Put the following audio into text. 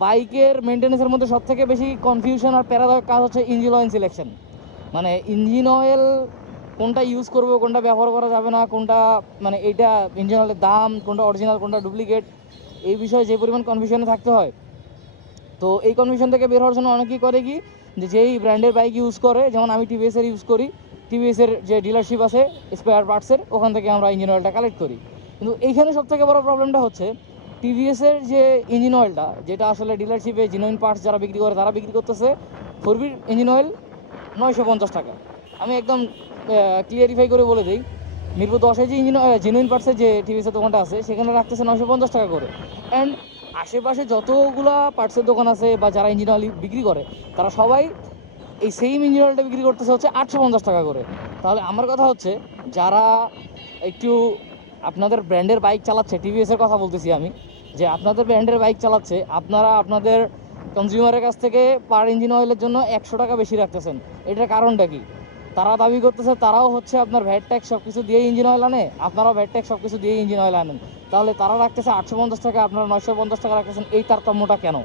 বাইকের মেনটেন্যান্সের মধ্যে সবথেকে বেশি কনফিউশন আর প্যারাদায়ক কাজ হচ্ছে ইঞ্জিন অয়েল সিলেকশন। মানে ইঞ্জিন অয়েল কোনটা ইউজ করবো, কোনটা ব্যবহার করা যাবে না, কোনটা মানে এইটা ইঞ্জিন অয়েলের দাম, কোনটা অরিজিনাল কোনটা ডুপ্লিকেট, এই বিষয়ে যে পরিমাণ কনফিউশনে থাকতে হয়। তো এই কনফিউশন থেকে বের হওয়ার জন্য অনেকেই করে কি, যে যেই ব্র্যান্ডের বাইক ইউজ করে, যেমন আমি টিভিএসের ইউজ করি, টিভিএসের যে ডিলারশিপ আছে স্পেয়ার পার্টসের, ওখান থেকে আমরা ইঞ্জিন অয়েলটা কালেক্ট করি। কিন্তু এইখানে সবথেকে বড় প্রবলেমটা হচ্ছে টিভিএসের যে ইঞ্জিন অয়েলটা, যেটা আসলে ডিলারশিপে জেনুইন পার্টস যারা বিক্রি করে তারা বিক্রি করতেছে ফোরবির ইঞ্জিন অয়েল 950 টাকা। আমি একদম ক্লিয়ারিফাই করে বলে দিই, মিরপুর 10-এ যে ইঞ্জিন জেনুইন পার্টসের যে টিভিএসের দোকানটা আছে সেখানে রাখতেছে 950 টাকা করে। অ্যান্ড আশেপাশে যতগুলা পার্টসের দোকান আছে বা যারা ইঞ্জিন অয়েল বিক্রি করে, তারা সবাই এই সেম ইঞ্জিন অয়েলটা বিক্রি করতেছে হচ্ছে 850 টাকা করে। তাহলে আমার কথা হচ্ছে, যারা একটু আপনাদের ব্র্যান্ডের বাইক চালাচ্ছে, টিভিএসের কথা বলতেছি আমি, যে আপনাদের ব্র্যান্ডের বাইক চালাচ্ছে, আপনারা আপনাদের কনজিউমারের কাছ থেকে পার ইঞ্জিন অয়েলের জন্য 100 টাকা বেশি রাখতেছেন। এটার কারণটা কি? তারা দাবি করতেছে তারাও হচ্ছে আপনার ভ্যাট ট্যাক্স সব কিছু দিয়ে ইঞ্জিন অয়েল আনে, আপনারাও ভ্যাট ট্যাক্স সব কিছু দিয়ে ইঞ্জিন অয়েল আনেন। তাহলে তারা রাখতেছে 850 টাকা, আপনারা 950 টাকা রাখতেছেন, এই তারতম্যটা কেন?